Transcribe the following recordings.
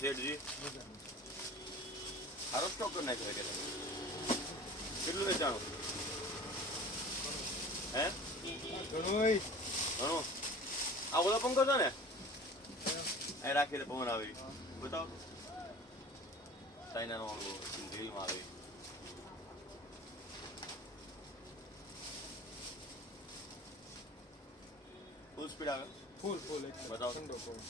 શેઠજી સારો સ્ટોક કરી નાખ્યો કે કેટલું વેચાણું હે ઘણું આ ઓલો પંખો હતો ને અહીં રાખીને પવન આવી બતાવો ચાઇનાનો રીલમાં આવી ફૂલ સ્પીડ આવે ફૂલ બતાવો ઠંડો પવન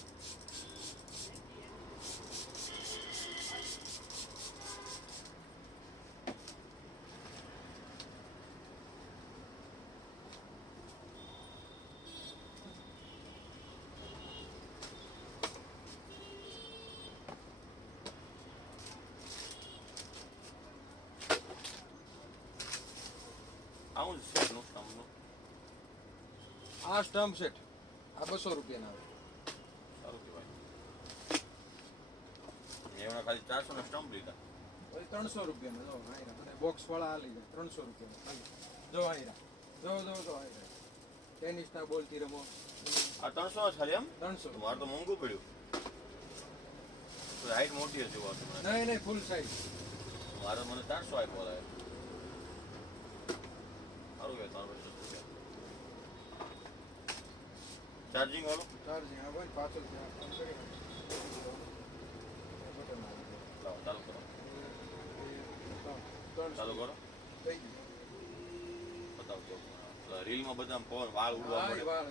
આવું જ શેઠનું સ્ટમ્પનું આ સ્ટમ્પ સેટ આ 200 રૂપિયાના આવે સારું કહેવાય એમણે ખાલી 400 ના સ્ટમ્પ લીધા પછી 300 રૂપિયાના જો આયરા બધા બોક્સ વાળા આ લઈ જાય 300 રૂપિયાના ખાલી જો આયરા જો આયરા ટેનિસના બોલથી રમો આ 300 ખાલી એમ 300 મારે તો મોંઘું પડ્યું હાઈટ મોટી હતી વાત નહીં ફૂલ સાઈઝ મારે મને 400 આપ્યો લાગે સારું કે 300 ચાર્જિંગ વાળું ચાર્જિંગ આ ભાઈ પાછળ છે આ કામ કરી બટન લાવો ચાલુ કરો ચાલુ કરો થઈ ગયું બતાવજો રીલમાં બધા પવન વાળ ઉડવા હા મળે વાળ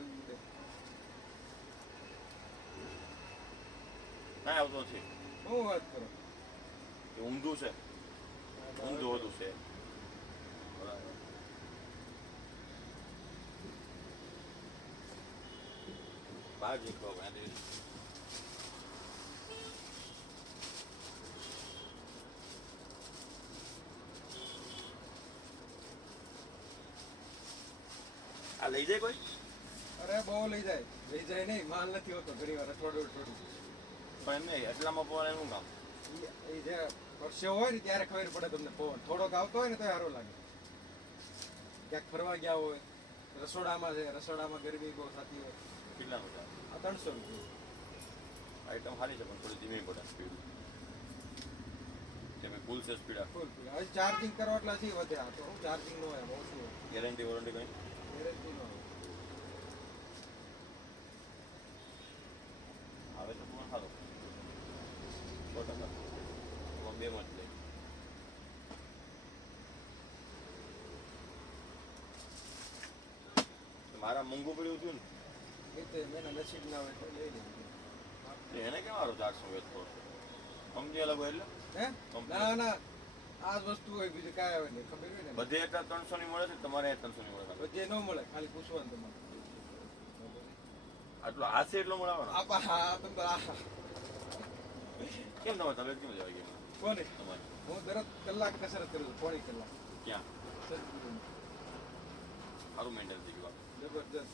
ના આવતો નથી હું વાત કરો એ ઊંધું છે ઊંધું હતું છે બરાબર બહાર નીકળો ત્યાંથી આ લઈ જાય કોઈ અરે બહુ લઈ જાય નહીં માલ નથી હોતો ઘણી વાર થોડું પણ એમ નહીં એટલામાં પવન એનું કામ એ જે પરસેવો હોય ને ત્યારે ખબર પડે તમને પવન થોડોક આવતો હોય ને તો સારો લાગે ક્યાંક ફરવા ગયા હોય રસોડામાં ગરમી બહુ થતી હોય કેટલા બધા આ 300 રૂપિયા આઈટમ સારી છે પણ થોડી ધીમી પડે સ્પીડ તમે ફૂલ છે સ્પીડ ફૂલ હવે ચાર્જિંગ કરવા એટલે હજી વધે આ તો ચાર્જિંગ નો હોય ઓછું હોય ગેરંટી વોરંટી કઈ ગેરંટી નો હોય આવે તો પણ સારું 100% બે મત લઈ મારા મોંઘું પડ્યું હતું એ તો મેના નસીબ ના હોય તો લઈ લેવું ને એને કેમ મારો 400 વેચતો સમજી અલગ હોય એટલે હે Company. ના આ જ વસ્તુ હોય બીજું કાંઈ આવે નહીં ખબર હોય ને બધે એટલા 300 ની મળે છે તમારે 300 ની મળે છે બધે ન મળે ખાલી પૂછવાનું તમારે આટલો હાથે એટલો મળવાનો આપા હા તમે કેમ તમે તબિયત કેમ જવા ગઈ કોને તમારી હું દરરોજ કલાક કસરત કરું છું પોણી કલાક ક્યાં સદગુરુની. સારું મેન્ટેન થઈ ગયું જબરજસ્ત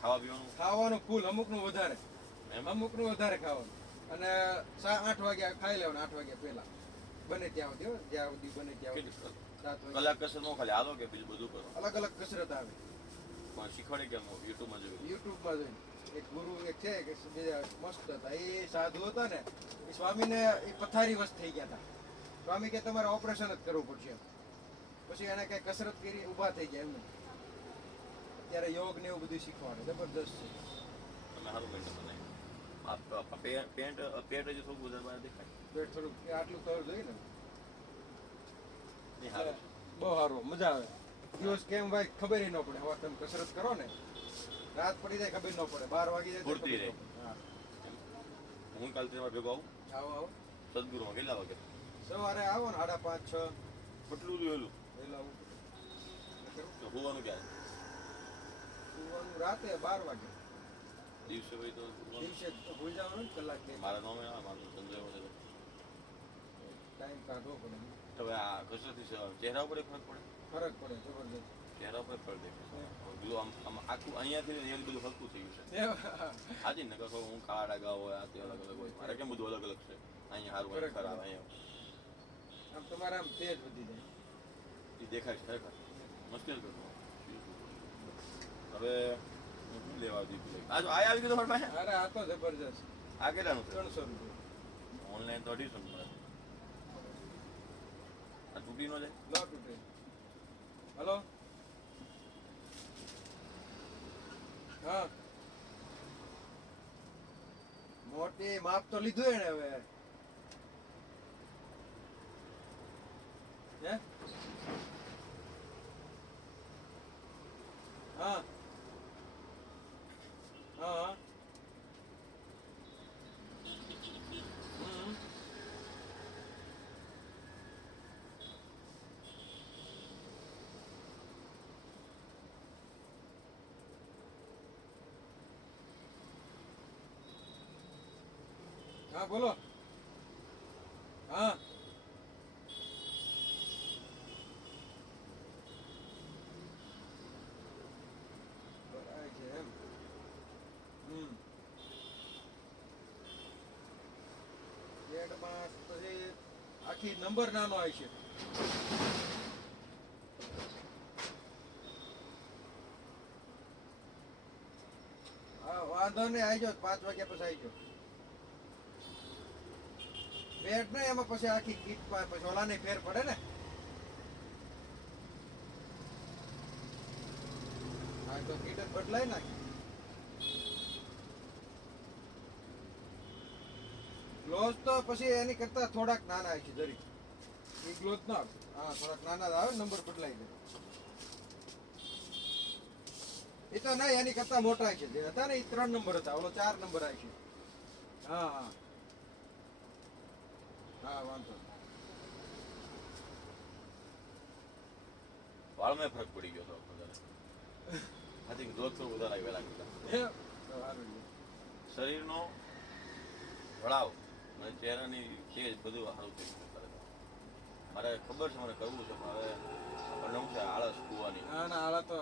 ખાવા પીવાનું ખાવાનું ફૂલ અમુકનું વધારે એમ અમુકનું વધારે ખાવાનું અને 8 વાગ્યા ખાઈ લેવાનું 8 વાગ્યા પહેલા બને ત્યાં સુધી હો, જ્યાં સુધી બને ત્યાં સુધી કેટલી 7 વાગ્યા કલાક કસર નો ખાલી હાલો કે બીજું બધું કરો અલગ અલગ કસરત આવે પણ શીખવાડે કેમ યુટ્યુબમાં જોયું યુટ્યુબમાં જોઈને એક ગુરુ એક છે કે બીજા મસ્ત હતા એ સાધુ હતા ને એ સ્વામીને એ પથારી વસ્ત થઈ ગયા હતા સ્વામી કે તમારે ઓપરેશન જ કરવું પડશે પછી એને કઈ કસરત કરી ઊભા થઈ ગયા એમને અત્યારે યોગ ને એવું બધું શીખવાડે જબરદસ્ત છે તમે સારું મેન્ટેન બનાવ્યું પેટ હજી થોડું વધારે બહાર દેખાય પેટ થોડુંક આટલું તો જોઈએ ને નહીં સારું બહુ સારું મજા આવે દિવસ કેમ ભાઈ ખબર ન પડે હવે તમે કસરત કરો ને રાત પડી જાય ખબર ન પડે 12 વાગી જાય તો ફૂર્તી ખબર ન રહે. પડે. હા હું કાલ તમારે ભેગો આવું આવો સદગુરુમાં કેટલા વાગે સવારે આવો ને 5:30 6 કેટલું જોયેલું વહેલા આવું તો હોવાનું ક્યારે સુવાનું રાતે 12 વાગે દિવસે હોય તો સુવાનું. દિવસે તો ભૂલી જવાનું ને કલાક બે મારા નામે મારું સંજય વગેરે ટાઈમ કાઢવો પડે હવે આ કસરતથી ચહેરા ઉપર ફરક પડે ફરક પડે જબરદસ્ત ચહેરા ઉપર ફરક દેખાય પેલું આમ આખું અહીંયાથી ને અહીંયા બધું હલકું થઈ ગયું છે આજે ને કહો હું કાળા ડાઘા હોય આ તે અલગ અલગ હોય મારે કેમ બધું અલગ અલગ છે અહીંયા સારું હોય ખરાબ અહીંયા આમ તમારે આમ તેજ વધી જાય એ દેખાય છે ખરેખર મુશ્કેલ કરતું હવે હું શું લેવા દીધું આ જો આ આવી ગયું તમારી પાસે અરે આ તો જબરજસ્ત આ કેટલાનું છે 300 રૂપિયા ઓનલાઈન તો 250 મળે. આ તૂટી ન જાય? લો તૂટે. હલો હા મોટી માપ તો લીધું એને હવે હે હા હા હા હમ. હા બોલો હા બરાબર છે એમ હમ બેડમાં પછી આખી નંબર નાનો આવી છે હા વાંધો નહીં આવી જાઓ 5 વાગ્યા પછી આવી જાઓ બેડ ને એમાં પછી આખી કીટમાં પછી ઓલાને ફેર પડે ને હા તો કીટ જ બદલાય નાખી ગ્લોવ્સ તો પછી એની કરતા થોડાક નાના આવે છે જરી એ ગ્લોવ્સ ના આવે. હા થોડાક નાના જ આવે નંબર બદલાઈ જાય એ તો નહીં એની કરતા મોટા છે જે હતા ને એ 3 નંબર હતા ઓલો 4 નંબર આવે છે હા હા હા વાંધો નહીં. વાળમાં ફરક પડી ગયો હતો વધારે. આઈ થિંક ગ્રોથ તો વધારે વહેલા કીધા. એ તો સારું છે. શરીરનો વળાવ અને ચહેરાની તેજ બધું સારું થઈ ગયું ખરેખર. મારે ખબર છે મને કરવું છે પણ હવે આપણને શું છે આળસ કૂવાની ના ના આલા તો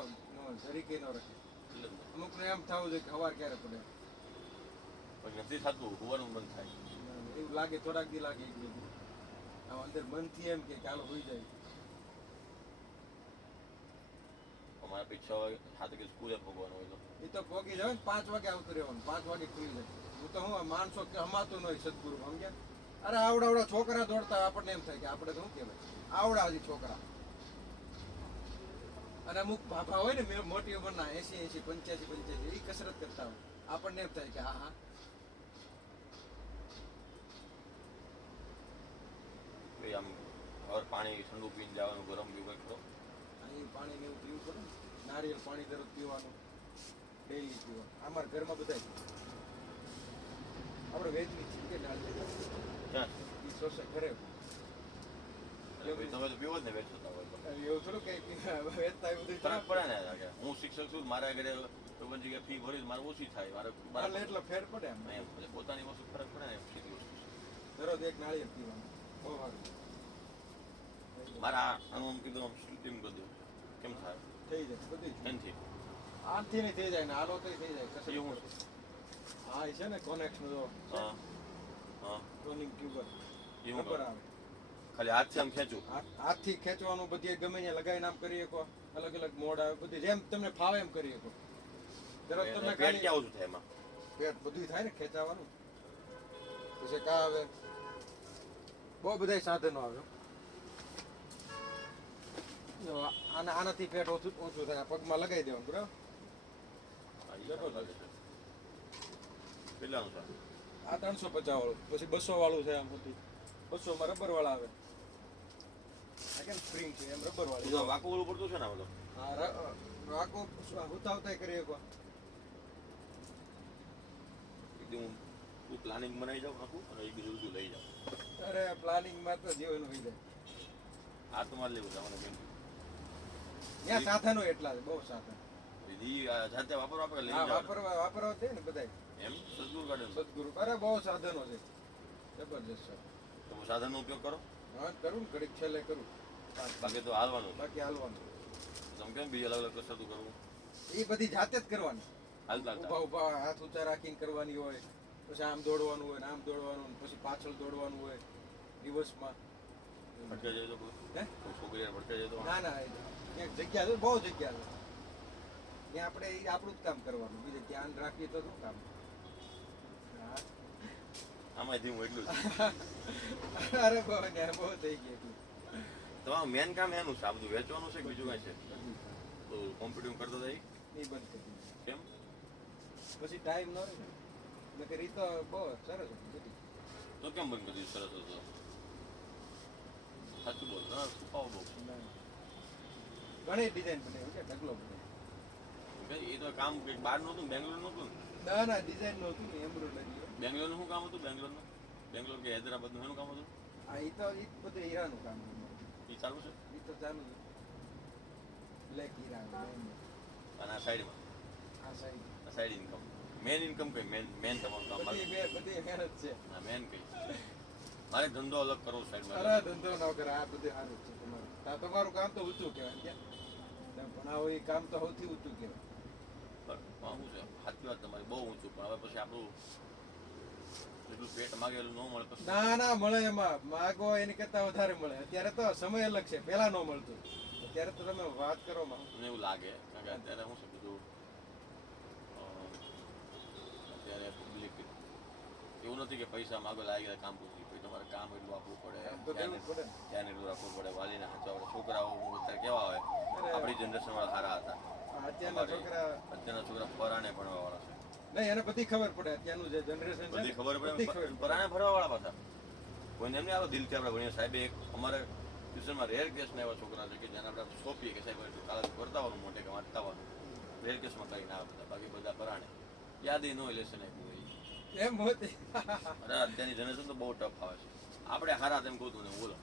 જરીકે ન રાખે એટલે જ ને. અમુક ને એમ થવું જોઈએ કે હવાર ક્યારે પડે પછી નથી થતું હોવાનું મન થાય. એવું લાગે થોડાક દી લાગે એક બીજું આમ અંદર મનથી એમ કે ચાલો હોઈ જાય અમારે પછી 6 વાગે 7 વાગે સ્કૂલે ભોગવાનું હોય તો એ તો પોગી જાય ને 5 વાગે આવતું રહેવાનું 5 વાગે ખુલી જાય હું તો હું માણસો કે હમાતું નહીં સદગુરુ સમજ્યા અરે આવડા છોકરા દોડતા આપણને એમ થાય કે આપણે તો શું કહેવાય આવડા હજી છોકરા અને અમુક બાપા હોય ને મોટી ઉંમરના 80 85 એ કસરત કરતા હોય આપણને એમ થાય કે હા હા પછી આમ હવે પાણી ઠંડુ પીને જવાનું ગરમ પીવું કંઈક ખરો. અહીં પાણી ને એવું પીવું પડે ને નારિયેળ પાણી દરરોજ પીવાનું ડેલી પીવાનું અમારા ઘરમાં બધા આપણે વેચવી છીએ કે નારિયેળ ક્યાં છે? એ સોસે ઘરે એટલે પછી તમે તો પીવો જ ને વેચતા હોય તો. એવું થોડું કઈ વેચતા એવું બધું ફરક પડે ને કે હું શિક્ષક છું મારા ઘરે કોઈ જગ્યાએ ફી ભરી મારે ઓછી થાય મારે એટલે એટલો ફેર પડે એમ એમ એટલે પોતાની વસ્તુ ફરક પડે ને એમ સીધી વસ્તુ છે. દરરોજ એક નાળિયેર પીવાનું બહુ સારું મારા આનું આમ કીધું આમ સ્લીપિંગ બધું કેમ થાય થઈ જાય બધું એનથી આમથી નહીં થઈ જાય ને આલો તો થઈ જાય કસરત એવું કરો. હા એ છે ને કોનેક્સનો જો હા હા ટોનિંગ ટ્યુબર એવું ખબર કરો. આવે ખાલી હાથથી આમ ખેંચું હાથથી ખેંચવાનું બધી ગમે ત્યાં લગાવીને આમ કરી શકો અલગ અલગ મોડ આવે બધી જેમ તમને ફાવે એમ કરી શકો તરત તમે પેટ ખાલી ક્યાં ઓછું થાય એમાં પેટ બધું થાય ને ખેંચાવાનું પછી કા આવે બહુ બધા સાધનો આવે જો આનાથી પેટ ઓછું થાય પગમાં લગાવી દેવાનું બરાબર હા, ઈ સારું લાગે છે. કેટલાનું છે? આ 350 વાળું પછી 200 વાળું છે આમ બધું 200 માં રબર વાળા આવે આ કેમ સ્પ્રિંગ છે એમ રબર ઈ વાળી તો વાંકું ઓલું પડતું છે ને આ બધું હા રાખો ઉતાવતા કરી શકો એકદમ હું પ્લાનિંગ બનાવી જાઉં આખું અને એ બીજું બધું લઈ જાઉં અરે પ્લાનિંગમાં તો જીવન હોય જાય આ તો મારે લેવું છે મને બેન ત્યાં સાધનો એટલા છે બહુ સાધન ઈ આ જાતે વાપરવા આપણે લઈ હા જાવ વાપરવા દે ને બધાય એમ સદગુરુ ગાર્ડન સદગુરુ અરે બહુ સાધનો છે જબરજસ્ત છે તો સાધનનો ઉપયોગ કરો હા કરું ને ઘડીક છેલ્લે કરું બાકી તો હાલવાનું બાકી હાલવાનું તમે કેમ બીજી અલગ અલગ કસરતો કરવું એ બધી જાતે જ કરવાની હાલતા ઊભા હાલતા ઊભા હાથ ઊંચા રાખીને કરવાની હોય પછી આમ દોડવાનું હોય ને આમ દોડવાનું હોય ને પછી પાછળ દોડવાનું હોય દિવસમાં ભટકાઈ જાય તો કોઈ હે છોકરી યાર ભટકાઈ જાય તો ના ના ક્યાંક જગ્યા છે બહુ જગ્યા છે ત્યાં આપણે ઈ આપણું જ કામ કરવાનું બીજે ધ્યાન રાખીએ તો શું કામ હા આમાં ધીમું એટલું જ. અરે બહુ ને બહુ થઈ ગયું તમારું મેન કામ એનું છે, આ બધું વેચવાનું છે કે બીજું કાંઈ છે? તો કોમ્પિટિવ કરતો થાય એ બંધ કરી દીધું. કેમ? પછી ટાઈમ ન રહે ને નકર ઈ તો બહુ સરસ હતું બધું. તો કેમ બંધ કરી દીધું? સરસ હતો. સાચું બોલ, હા, છુપાવો બહુ. ઘણી ડિઝાઇન બનાવી કે ઢગલો બનાવ્યો. એ તો કામ કંઈક બહાર નહોતું, બેંગ્લોર નહોતું ને? ના ના ડિઝાઇન નહોતું ને એમ્બ્રોઇડરી. બેંગ્લોરનું શું કામ હતું? બેંગ્લોરનું કે હૈદરાબાદનું એનું કામ હતું? હા ઈ બધું હીરાનું કામ હતું. એ ચાલુ છે? ઈ તો ચાલુ છે. બ્લેક હીરા અને આ સાઈડમાં આ સાઈડ આ સાઈડ ઇન્કમ, મેન ઇન્કમ કઈ? મેન તમારું કામ? બધી મહેનત છે. ના, મેન કઈ? મારે ધંધો અલગ કરવો સાઈડમાં. અરે ધંધો ન કરે, આ બધું સારું છે તમારું. તમારું કામ તો ઊંચું કહેવાય ક્યાં તમે ભણાવો એ કામ તો સૌથી ઊંચું કહેવાય. શું છે, સાચી વાત તમારી, બહુ ઊંચું. પણ હવે પછી આપણું એટલું પેટ માગે એટલું ન મળે પછી. ના ના મળે, એમાં માગો એની કરતા વધારે મળે. અત્યારે તો સમય અલગ છે, પહેલા ન મળતું. અત્યારે તો તમે વાત કરો માં મને એવું લાગે, કારણ કે અત્યારે શું છે બધું, અત્યારે પબ્લિક એવું નથી કે પૈસા માગો લાગી ગયા કામ પૂછ્યું. પછી તમારે કામ એટલું આપવું પડે, તો દેવું જ પડે ને. ધ્યાન એટલું રાખવું પડે, વાલીને હાચવા પડે. છોકરાઓ અત્યારે કેવા હોય, આપણી જનરેશન વાળા સારા હતા. અત્યારના છોકરા અત્યારના છોકરા પરાણે ભણવા વાળા છે. નહીં, એને બધી ખબર પડે. અત્યારનું જે જનરેશન છે બધી ખબર બધી પડે, ખબર પરાણે ભરવા વાળા પાછા. કોઈને એમ નહીં આવે દિલથી આપણે ભણીએ. સાહેબ એક અમારે ટ્યુશનમાં રેર કેસના એવા છોકરા છે કે જેને આપણે સોંપીએ કે સાહેબ એટલું કાલે વર્તાવાનું મોટે કે વાંચતાવાનું, રેર કેસમાં કરીને આવે બધા. બાકી બધા પરાણે યાદ ન હોય, લેસન આપ્યું હોય. એમ હોતી. અરે અત્યારની જનરેશન તો બહુ ટફ આવે છે. આપણે હારા તેમ કહું ને બોલો.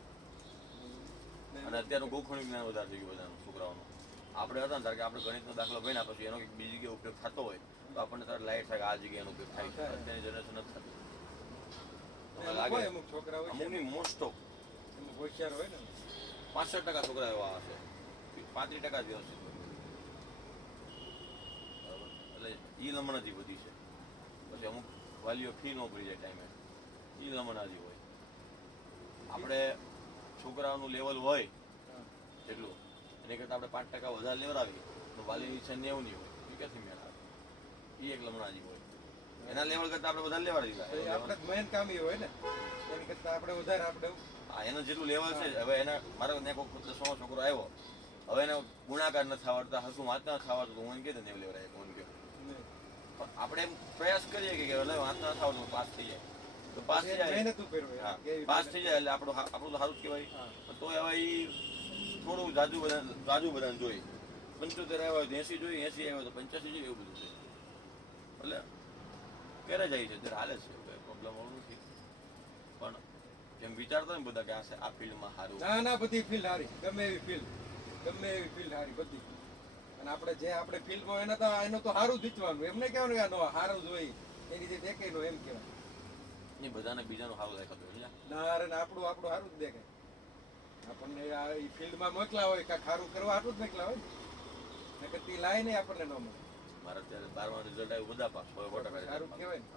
અને અત્યારનું ગોખણું જ્ઞાન વધારે થઈ ગયું બધાનું છોકરાઓનું. આપણે હતા ને ત્યારે કે આપણે ગણિતનો દાખલો ભણ્યા પછી એનો બીજી જગ્યાએ ઉપયોગ થતો હોય તો આપણને ત્યારે લાઈટ થાય કે આ જગ્યાએ એનો ઉપયોગ થાય છે. અત્યારની જનરેશન નથી થતી. તમને લાગે અમુક છોકરા હોય છે, અમુકની મોસ્ટ ઓફ અમુક હોશિયાર હોય ને 65% છોકરા એવા હશે, 35% જ વ્યવસ્થિત હોય. બરાબર, એટલે એ લમણાથી બધી છે. પછી અમુક વાલીઓ ફી ન ભરી જાય ટાઈમે, એ લમણાથી હોય. આપણે છોકરાઓનું લેવલ હોય એટલું, એની કરતાં આપણે 5% વધારે લેવડાવીએ તો વાલીની ઈચ્છા 90 ની હોય. એ ક્યાંથી મેળ આવે? એ એક લમણાજી હોય. એના લેવલ કરતાં આપણે વધારે લેવાડી તો એ દીધા. આપણે મેન કામ એ હોય ને, એની કરતા આપણે વધારે આપણે હા, એનું જેટલું લેવલ છે. હવે એના મારો ને કોઈ 10મો છોકરો આવ્યો, હવે એને ગુણાકાર નથી આવડતા, હસું વાંચતા નથી આવડતું, હું એને કહી દે ને લેવડાય હું કહ્યું. પણ આપણે એમ પ્રયાસ કરીએ કે વાંચતા નથી આવડતું, પાસ થઈ જાય તો પાસ થઈ જાય. મહેનત કર્યું. હા, પાસ થઈ જાય એટલે આપણું તો સારું જ કહેવાય. તો હવે એ થોડું જાજુ બધાને જોઈએ. 75 આવ્યા હોય તો 80 જોઈએ, 80 આવ્યા હોય તો 85 જોઈએ, એવું બધું છે. એટલે ઘરે જાય છે ત્યારે હાલે છે, કોઈ પ્રોબ્લેમ આવવું નથી. પણ જેમ વિચારતા હોય ને બધા કે આ ફિલ્ડમાં સારું. ના ના, બધી ફિલ્ડ સારી, ગમે એવી ફિલ્ડ સારી બધી. અને આપણે જે આપણે ફિલ્ડમાં એનું તો સારું જ જીતવાનું. એમ નહીં કહેવાનું કે આ નો સારું જ હોય એની જે દેખાય નો એમ કહેવાય. એ બધાને બીજાનું સારું દેખાતું હોય. ના અરે આપણું સારું જ દેખાય. આપણને આ ફિલ્ડમાં મોકલા હોય કાંઈક સારું કરવા આટલું જ મોકલા હોય ને કદી લાય નહીં આપણને ન મળે. મારે અત્યારે 12માં રિઝલ્ટ આવ્યું, બધા પાસ, 100% સારું કહેવાય ને.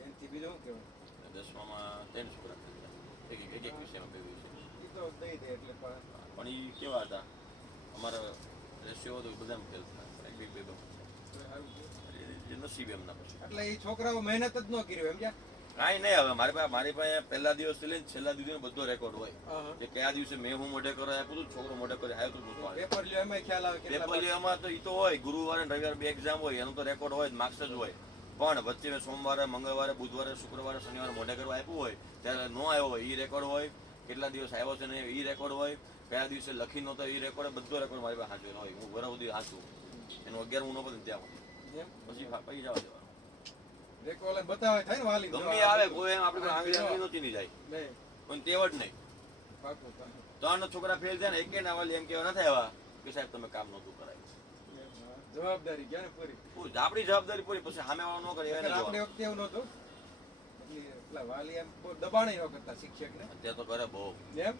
એનાથી બીજું શું કહેવાય? 10માં 3 છોકરા થઈ ગયા, એક વિષયમાં 2 વિષય. એ તો દઈ દે એટલે પણ એ કેવા હતા, અમારા રેશિયો હતો બધામાં ફેલ થાય, પણ એક બે સારું કહેવાય. એ નસીબ એમના પછી. એટલે એ છોકરાઓ મહેનત જ ન કરી એમ ક્યાં. કાંઈ નહીં. હવે મારી પાસે પહેલા દિવસથી લઈને છેલ્લા દિવસનો બધો રેકોર્ડ હોય કે કયા દિવસે મેં હું મોઢે કરો આપ્યું હતું, છોકરો મોઢે કરી આવ્યું હતું. પેપર લ્યો એમાં ખ્યાલ આવે કે પેપર લેવામાં તો એ તો હોય, ગુરુવારે ને રવિવારે 2 એક્ઝામ હોય, એનો તો રેકોર્ડ હોય, માર્ક્સ જ હોય. પણ વચ્ચે મેં સોમવારે, મંગળવારે, બુધવારે, શુક્રવારે, શનિવારે મોઢે કરવા આપ્યું હોય, ત્યારે ન આવ્યો હોય એ રેકોર્ડ હોય, કેટલા દિવસ આવ્યો છે ને એ રેકોર્ડ હોય, કયા દિવસે લખી નહોતો એ રેકોર્ડ, બધો રેકોર્ડ મારી પાસે હાંચવેલો હોય. હું ઘણા સુધી હાંચું એનું 11 હું ન બધું ત્યાં પછી પૈસા જવા દેવાનું. રેકોર્ડ બતાવે થાય ને વાલી ગમે આવે કોઈ એમ આપણે આંગળી નહોતી નહીં જાય, નહીં પણ તેવડ નહીં. પાકું 3 છોકરા ફેલ થયા ને એક ના વાલી એમ કહેવા નથી આવ્યા કે સાહેબ તમે કામ નહોતું કરાયું. જવાબદારી ક્યાં ને પૂરી. આપણી જવાબદારી પૂરી, પછી સામે વાળો ન કરે એને આપણે વખતે એવું નહોતું. એટલે વાલી એમ દબાણ ન કરતા શિક્ષક ને. અત્યારે તો કરે બહુ. એમ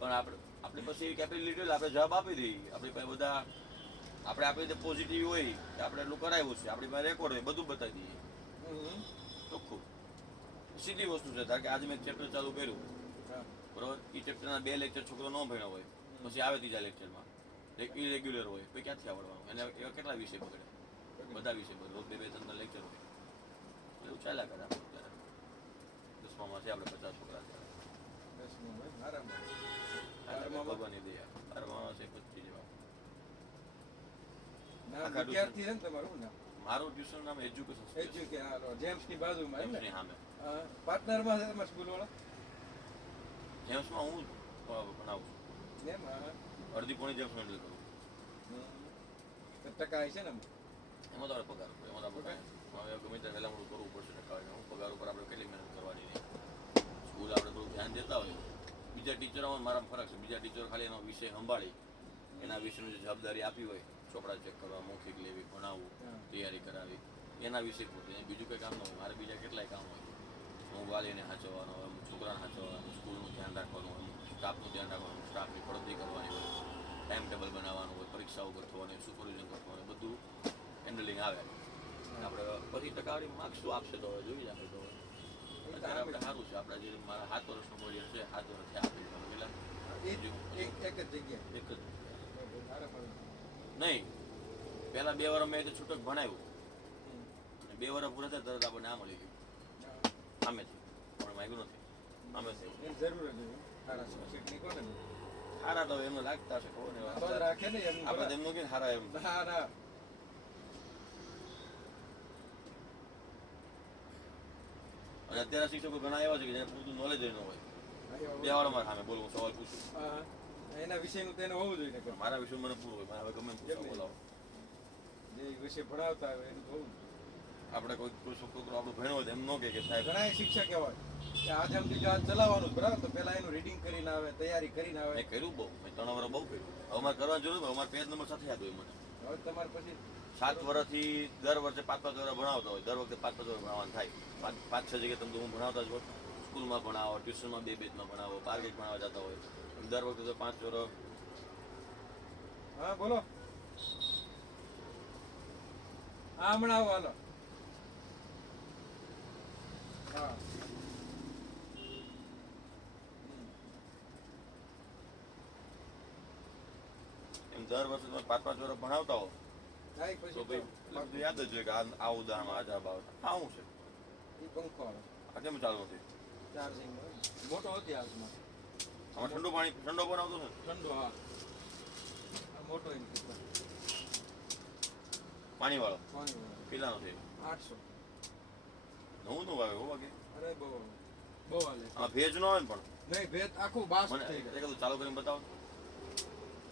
પણ આપણે પછી કેપેબિલિટી આપણે જવાબ આપી દઈએ. આપણી પાસે બધા આપણે આપણી રીતે પોઝિટિવ હોય કે આપણે એટલું કરાવ્યું છે, આપણી પાસે રેકોર્ડ હોય, બધું બતાવી દઈએ ચોખ્ખું. સીધી વસ્તુ છે. ધારો કે આજે મેં ચેપ્ટર ચાલુ કર્યું બરોબર, એ ચેપ્ટરના 2 લેક્ચર છોકરો ન ભણ્યો હોય, પછી આવે 3જા લેક્ચરમાં ઇરેગ્યુલર હોય, પછી ક્યાંથી આવડવાનું? એને એવા કેટલા વિષય બગડે? બધા વિષય બગડે. રોજ 2-3 લેક્ચર હોય, એવું ચાલ્યા કરે આપણે અત્યારે. 10માં છે આપણે 50 છોકરા છે. 10માં હોય આરામમાં. ભગવાનની દયા 12માં છે 25 જેવા. નામ વિદ્યાર્થી છે ને તમારું નામ? મારું ટ્યુશન નામ એજ્યુકેશન જેમ્સની બાજુમાં એમ ને? સામે પાર્ટનરમાં છે તમારા સ્કૂલવાળા? જેમ્સમાં હું ભણાવું છું. એમ? હા. અડધી પોણી જેમ્સ હેન્ડલ કરું. ટકા છે ને એમાં તો આપણે પગાર ઉપર એમાં તો આપણે હવે ગમે ત્યારે વહેલા મોડું કરવું પડશે ટકા હું પગાર ઉપર આપણે કેટલી મહેનત કરવાની નહીં. સ્કૂલ આપણે થોડું ધ્યાન દેતા હોય. બીજા ટીચરોમાં મારામાં ફરક છે. બીજા ટીચરો ખાલી એનો વિષય સંભાળી એના વિષયની જે જવાબદારી આપી હોય ચોપડા ચેક કરવા, મૌખિક લેવી, ભણાવવું, તૈયારી કરાવી, એના વિશે પૂરતું બીજું કંઈ કામ ન હોય. મારે બીજા કેટલાય કામ હોય. હું વાલીને સાચવવાનો હોય, છોકરાને સાચવવાનું, સ્કૂલનું ધ્યાન રાખવાનું હોય, સ્ટાફનું ધ્યાન રાખવાનું, સ્ટાફની પડતી કરવાની હોય, ટાઈમ ટેબલ બનાવવાનું હોય, પરીક્ષાઓ ગોઠવવાની, સુપરવિઝન કરવાનું બધું હેન્ડલિંગ આવે. આપણે પછી ટકાવારી માર્ક્સ શું આપશે તો હવે જોઈ જ આપણે તો અત્યારે આપણે સારું છે. આપણા જે મારા 7 વર્ષનો બોર્ડિયર છે 7 વર્ષ થયા આપણે પેલા એક જ જગ્યા એક જ નહીં પહેલા 2 વર્ષ મેં છૂટક ભણાવ્યું અને 2 વર્ષ પૂરા થયા તરત આપણને આ મળી ગયું સામેથી પણ માગ્યું નથી સામે છે જરૂર જ સારા તો એમને લાગતા હશે ખબર નહીં રાખે ને આપણે એમનું કે સારા એમ અને અત્યારે શિક્ષકો ઘણા એવા છે કે જેને પૂરતું નોલેજ ન હોય બેવાળો મારા સામે બોલવું સવાલ પૂછું એના વિષયનું તેને હોવું જોઈએ મારા વિષય મને પૂરું હોય હવે ગમે પૂછો બોલાવો જે વિષય ભણાવતા હોય એનું હોવું આપણે કોઈ છોકરો આપણું ભણ્યો હોય એમ ન કે સાહેબ ઘણા શિક્ષક એવા કે આજ સમજી આ ચલાવવાનું બરાબર તો પહેલા એનું રીડિંગ કરીને આવે તૈયારી કરીને આવે મેં કર્યું બહુ મેં 3 વર્ષ બહુ કર્યું હવે મારે કરવાની જરૂર હોય અમારે પેજ નંબર સાથે યાદ હોય મને હવે તમારે પછી 7 વર્ષથી દર વર્ષે 5-5 વર્ષ ભણાવતા હોય દર વખતે 5-5 વર્ષ ભણાવવાનું થાય 5-6 જગ્યાએ તમે હું ભણાવતા જ હોય સ્કૂલમાં ભણાવો ટ્યુશનમાં 2 બેચમાં ભણાવો પાર્કેટ ભણાવવા જતા હોય દર વખતે તો 5 વર્ષ હા બોલો હા હમણાં આવો હાલો હા એમ દર વર્ષે તમે 5-5 વર્ષ ભણાવતા હો તો ભાઈ બધું યાદ જ હોય કે આ ઉદાહરણ આ જવાબ આવે આ શું છે એ પંખો આવે આ કેમ ચાલુ નથી ચાર્જિંગ મોટો હતી હાલમાં આમાં ઠંડો પણ આવતો છે ઠંડો હા મોટો એમ પાણી વાળો પાણી પીલાનો છે 800 નવું નું આવે બાકી અરે બહુ હાલે આ ભેજ ન હોય ને પણ નહીં ભેજ આખું બાસ મને થઈ ગયું ચાલુ કરીને બતાવો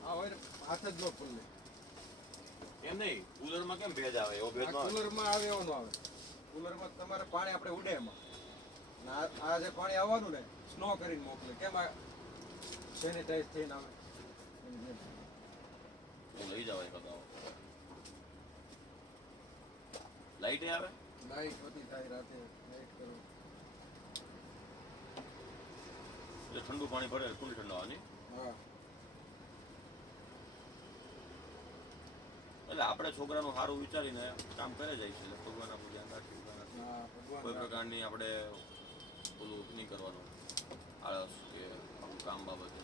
આ હોય ને હાથ જ ન ખુલ્લે એમ નહીં કુલરમાં કેમ ભેજ આવે એવો ભેજ ન આવે કુલરમાં આવે એવો ન આવે કુલરમાં તમારે પાણી આપણે ઉડે એમાં આ જે પાણી આવવાનું ને સ્નો કરીને મોકલે કેમ આ સેનિટાઈઝ થઈને આવે હું લઈ જવાય કદાચ લાઈટ આવે લાઈટ હોતી થાય રાતે લાઈટ કરો એટલે ઠંડુ પાણી ભરે ફૂલ ઠંડાવાની હા એટલે આપણે છોકરાનું સારું વિચારીને કામ કરે જાય છે એટલે ભગવાન આપણું ધ્યાન રાખી કોઈ પ્રકારની આપણે પેલું નહીં કરવાનું આળસ કે આપણું કામ બાબતે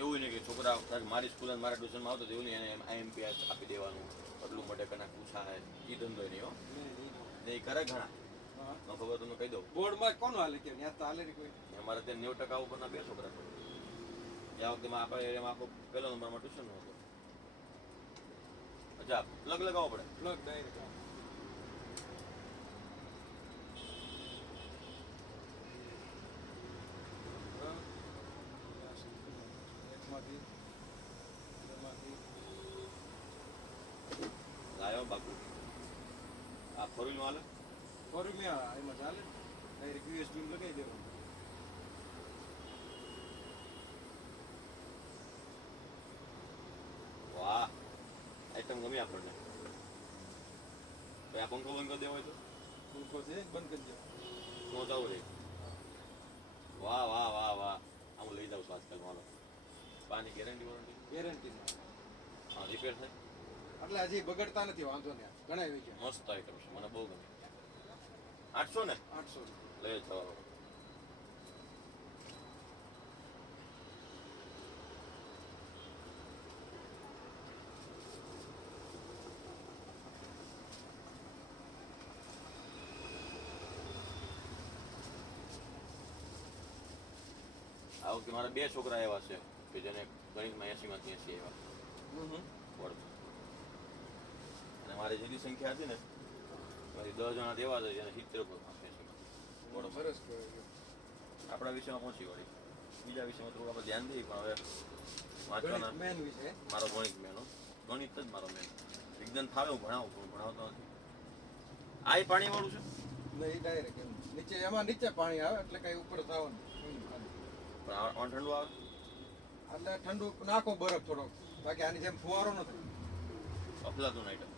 એવું નહીં કે છોકરા મારી સ્કૂલ મારા ટ્યુશનમાં આવતો એવું નહીં એને IMP આપી દેવાનું પગલું માટે કના પૂછા એ ધંધો નહીં હો ને એ કરે ઘણા ન ખબર તમને કહી દઉં બોર્ડમાં કોણ હાલે કે ત્યાં તો હાલે નહીં કોઈ અમારે ત્યાં 90% ઉપરના 2 છોકરા છે આ વખતે આપણા એરિયામાં આખો પહેલો નંબરમાં ટ્યુશન હતો અચ્છા પ્લગ લગાવવો પડે પ્લગ ડાયરેક્ટ લાયો બાપુ આ ફોરવ્હીલ હાલે ફોરવ્હીલ એમાં ચાલે ડાયરેક્ટ USB લગાવી દેવાનું વાહ આઈટમ ગમી આપણને આ પંખો બંધ કરી દેવો હોય તો પંખો છે બંધ કરી દેવો નો ચાલુ રહે વાહ વાહ વાહ વાહ હું લઈ જાઉં છું આજકાલ મારો પાની ગેરંટી ગેરંટી હા રિપેર થાય એટલે હજી બગડતા નથી વાંધો ને ઘણા એવી છે મસ્ત આઈટમ છે મને બહુ ગમે 800 ને 800 લઈ જવાનો વખતે મારા 2 છોકરા એવા છે કે જેને ગણિતમાં 80માંથી 80 આવ્યા બોર્ડ. અને મારી જેટલી સંખ્યા હતી ને એમાંથી 10 જણા એવા છે જેને 70 પર 80 બોર્ડ. સરસ કહેવાય. આપણા વિષયમાં પહોંચી વળી બીજા વિષયમાં થોડું આપણે ધ્યાન દઈએ પણ હવે વાંચવાના મેન વિષય. મારો ગણિત મેનો ગણિત જ મારો મેન. વિજ્ઞાન ફાવે હું ભણાવું પણ ભણાવતો નથી. આ પાણી વાળું છે નહીં ડાયરેક્ટ એમ નીચે એમાં નીચે પાણી આવે એટલે કઈ ઉપર થવાનું પણ આ ઠંડુ આવે એટલે ઠંડુ નાખો બરફ થોડોક બાકી આની જેમ ફુવારો ન થાય. અફલાતું આઈટમ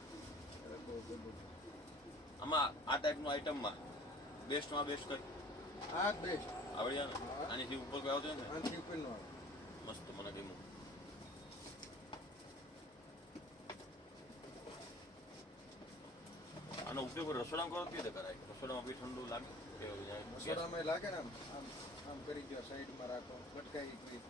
આમાં આ ટાઈપનું આઈટમમાં બેસ્ટમાં બેસ્ટ કઈ આ બેસ્ટ આવડી જાય ને આનીથી ઉપર કોઈ આવતો ને આનાથી ઉપર નો આવે. મસ્ત મને ગમ્યું. આનો ઉપયોગ રસોડામાં કરો કેવી રીતે કરાય? રસોડામાં બી ઠંડુ લાગે કે રસોડામાં લાગે ને આમ આમ આમ કરી દો સાઈડમાં રાખો ભટકાઈ ગઈ.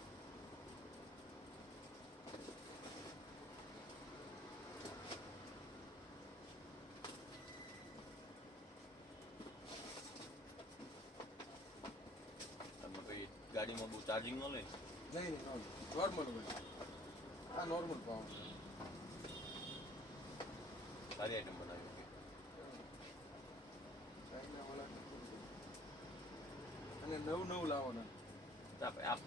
તમે કઈ ગાડીમાં બહુ ચાર્જિંગ ન લે? નહીં નોર્મલ હોય આ નોર્મલ પાવર. સારી આઈટમ બનાવી. અને નવું લાવવાનું.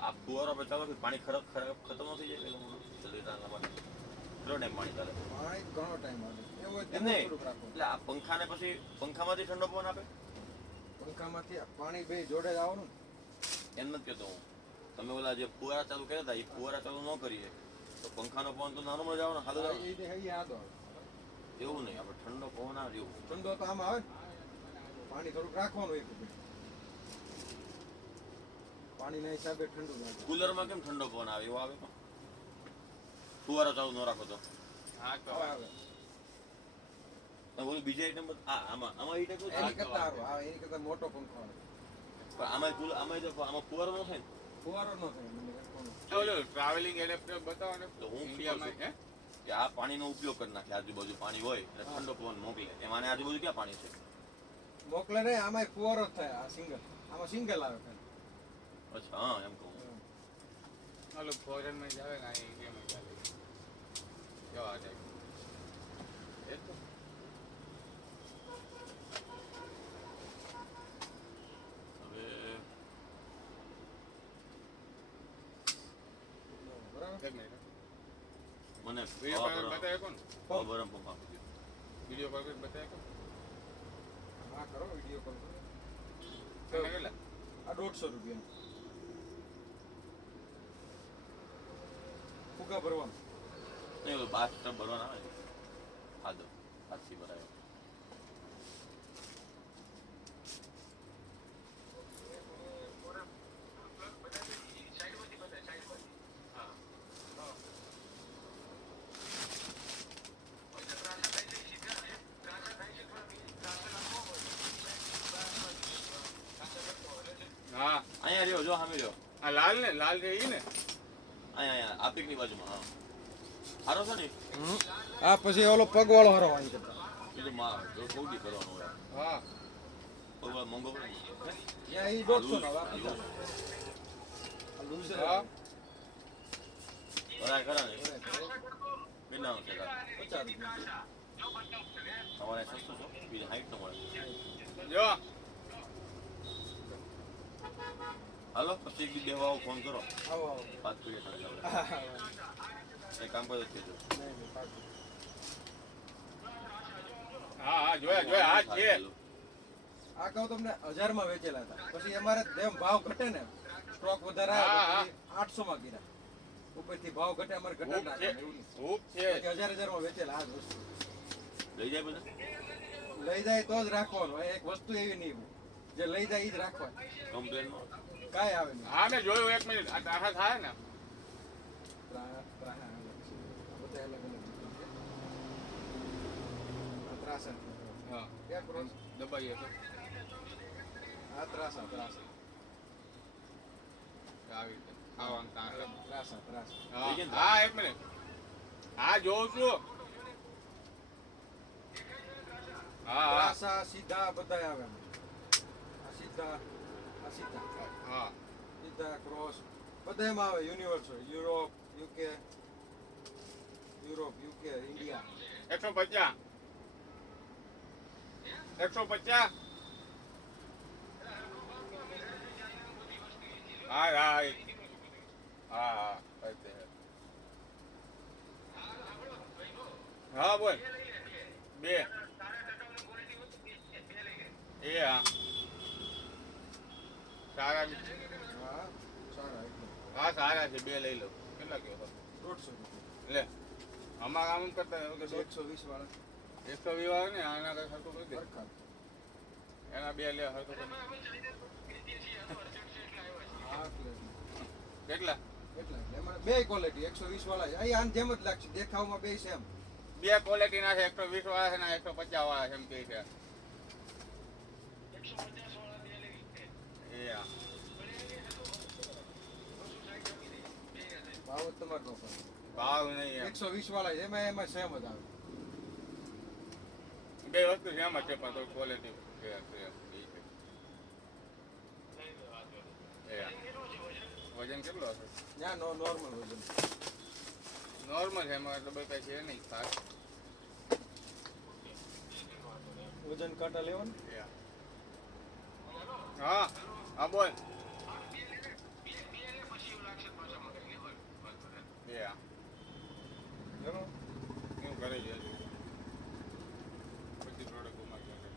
આ ફુવારો આપણે ચાલો કે પાણી ખરાબ ખતમ ન થઈ જાય પેલું જલ્દી તાના માટે કેટલો ટાઈમ પાણી ચાલે? પાણી ઘણો ટાઈમ આવે એવું હોય એમ નહીં એટલે આ પંખાને પછી પંખામાંથી ઠંડો પવન આપે? પંખામાંથી પાણી બે જોડે જ આવવાનું. એમ નથી કહેતો હું. તમે ઓલા જે ફુવારા ચાલુ કર્યા હતા એ ફુવારા ચાલુ ન કરીએ તો પંખાનો પવન તો નોર્મલ જ આવે ને હાલો જ આવે. એવું નહીં આપણે ઠંડો પવન આવે એવું. ઠંડો તો આમ આવે ને પાણી થોડુંક રાખવાનું એક પાણીના હિસાબે ઠંડુ લાગે. કુલરમાં કેમ ઠંડો પવન આવે એવો આવે? ફુવારો ચાલુ ન રાખો તો આવે. ઓલું બીજી આઈટમ આમાં એની કરતા સારું આવે એની કરતા મોટો પંખો આવે. પણ આમાં ફુવારો ન થાય ને? ફુવારો ન થાય મને ટ્રાવેલિંગ એડેપ્ટર બતાવો ને તો હું ઇન્ડિયામાં હે કે આ પાણીનો ઉપયોગ કરી નાખે આજુબાજુ પાણી હોય એટલે ઠંડો પવન મોકલે એમાં આજુબાજુ ક્યાં પાણી છે? મોકલે ને આમાં ફુવારો જ થાય. આ સિંગલ આમાં સિંગલ આવે ખાલી. અચ્છા હા એમ કહું. ઓલો ફોરેનમાં જ આવે ને આ ઇન્ડિયામાં ચાલે કેવા ટાઈપ એ તો હવે બરાબર. એક મિનિટ મને વિડીયો કોલ બતાવે કોણ ગરમ પંપ આપી દો. વિડીયો કોલ કરી બતાવે કોણ હા કરો વિડીયો કોલ કરો. તમે કેટલા આ 150 રૂપિયા ફુગા ભરવાનું. નહીં ઓલું બાર ટબ ભરવાના આવે ને આદો હાથથી ભરાયો. હા અહીંયા રહ્યો જો સામે રહ્યો આ લાલ ને લાલ છે ઈ ને અહીંયા આપીકની બાજુમાં. હા સારો છે ને હા પછી ઓલો પગવાળો હરો વાળી કરતા. બીજું જો સૌથી કરવાનું હોય હા પગવાળો મોંઘો પડે ને. ત્યાં ઈ 150 ના વાપરતા. આ લૂઝર હા ભરાય ખરા ને કેટલાનો છે તારે? 50 રૂપિયા. તમારે સસ્તું છો બીજું 60 નો મળે. જો હાલો પછી બી દેવા ફોન કરો આવો આવો. વાત કરીએ તમે એક કામ કરો કહેજો. નહીં, નહીં, પાકું. હા હા જોયા આ છે આ કહું તમને 1000 માં વેચેલા હતા. પછી અમારે જેમ ભાવ ઘટે ને સ્ટોક વધારે હા, આવે હા. તો 800 માં કીધા. ઉપરથી ભાવ ઘટે અમારે ઘટે ખૂબ ના છે એવું નહીં. ખૂબ છે પછી 1000 માં વેચેલા આ જ વસ્તુ. લઈ જાય બધા લઈ જાય તો જ રાખવાનું. એક વસ્તુ એવી નહીં હોય. જે લઈ જાય ઈ જ રાખવાની. કમ્પ્લેનમાં કાંઈ આવે નહીં. હા મેં જોયું એક મિનિટ આ તારા થાય ને બધા અલગ છે. આ ત્રાસા. હા ક્યાં ક્રોસ? દબાઈએ તો આ ત્રાસા. આવી રીતે ખાવાનું તારે ત્રાસા. હા હા એક મિનિટ હા જોઉં છું હા હા ત્રાસા સીધા બધા આવે. આ સીધા હા સીધા ક્રોસ બધા એમાં આવે યુનિવર્સલ યુરોપ યુકે ઇન્ડિયા 150 150 હા હા હા હા બોલ બે એ હા સારા હા સારા એકદમ હા સારા છે બે લઈ લો કેટલા કયો 150 રૂપિયા લે અમારા આમ કરતા કે 120 વાળા 120 વાળા ને આના કરતા સરખું કરી દે સરખા એના બે લે સરખું કરી હા કેટલા એટલે એમાં બે ક્વોલિટી 120 વાળા છે અહીં આમ જેમ જ લાગશે દેખાવમાં બે સેમ બે ક્વોલિટી ના છે 120 વાળા છે ને 150 વાળા છે એમ કે છે એ હા ભાવ જ તમારો નો પડે ભાવ નહીં એમ 120 વાળા છે એમાં સેમ જ આવે બે વસ્તુ સેમ જ છે પણ થોડી ક્વોલિટી છે એ હા. વજન કેટલો હશે ત્યાં નોર્મલ વજન નોર્મલ છે એમાં ડબલ કઈ છે નહીં ખાસ વજન કાંટા લેવાનું એ હા હા બોલ એ હા બરાબર હું ઘરે જ હતું. પછી પ્રોડક્ટ ઉમારી જાય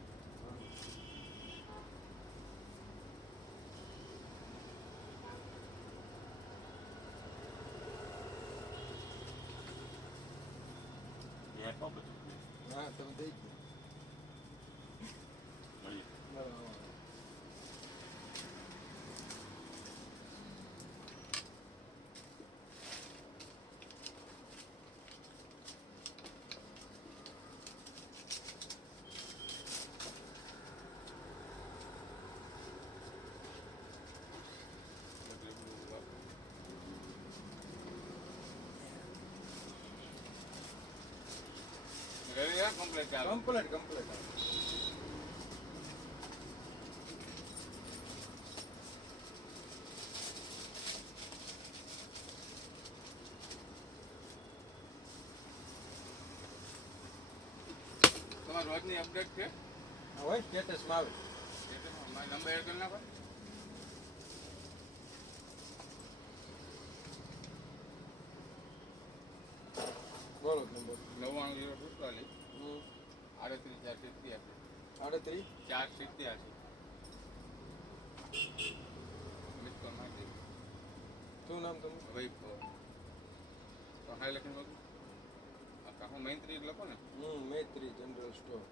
અહીંયા કહો બધું હા તમે દઈ જ મળી બરાબર કમ્પ્લીટ ચાલો કમ્પ્લીટ તમારા રોજની અપડેટ છે હોય સ્ટેટસમાં આવે મારો નંબર એડ કરી નાખો બોલો નંબર 99 045 38 38 487 મિસ કોલ મારી શું નામ તમે વૈભવ તો હાઈ લખીને લખો હું મૈત્રી લખો ને મૈત્રી જનરલ સ્ટોર